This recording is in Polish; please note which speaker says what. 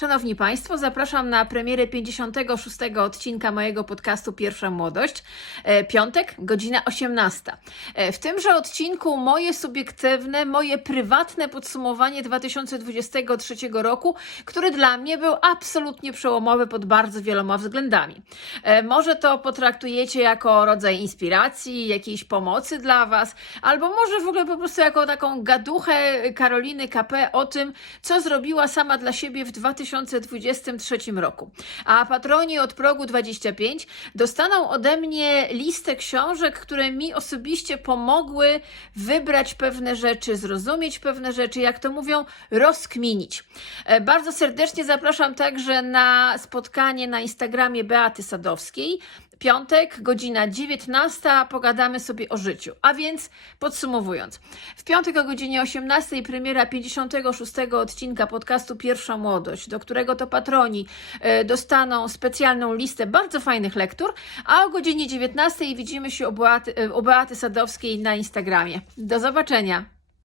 Speaker 1: Szanowni Państwo, zapraszam na premierę 56 odcinka mojego podcastu Pierwsza Młodość. E, Piątek, godzina 18. E, W tymże odcinku moje subiektywne, moje prywatne podsumowanie 2023 roku, który dla mnie był absolutnie przełomowy pod bardzo wieloma względami. E, Może to potraktujecie jako rodzaj inspiracji, jakiejś pomocy dla Was, albo może w ogóle po prostu jako taką gaduchę Karoliny KP o tym, co zrobiła sama dla siebie w 2023 roku. A patroni od progu 25 dostaną ode mnie listę książek, które mi osobiście pomogły wybrać pewne rzeczy, zrozumieć pewne rzeczy, jak to mówią, rozkminić. E, Bardzo serdecznie zapraszam także na spotkanie na Instagramie Beaty Sadowskiej. Piątek, godzina 19, pogadamy sobie o życiu. A więc podsumowując, w piątek o godzinie 18 premiera 56 odcinka podcastu Pierwsza Młodość, do którego to patroni e, dostaną specjalną listę bardzo fajnych lektur, a o godzinie 19 widzimy się u Beaty, e, u Beaty Sadowskiej na Instagramie. Do zobaczenia!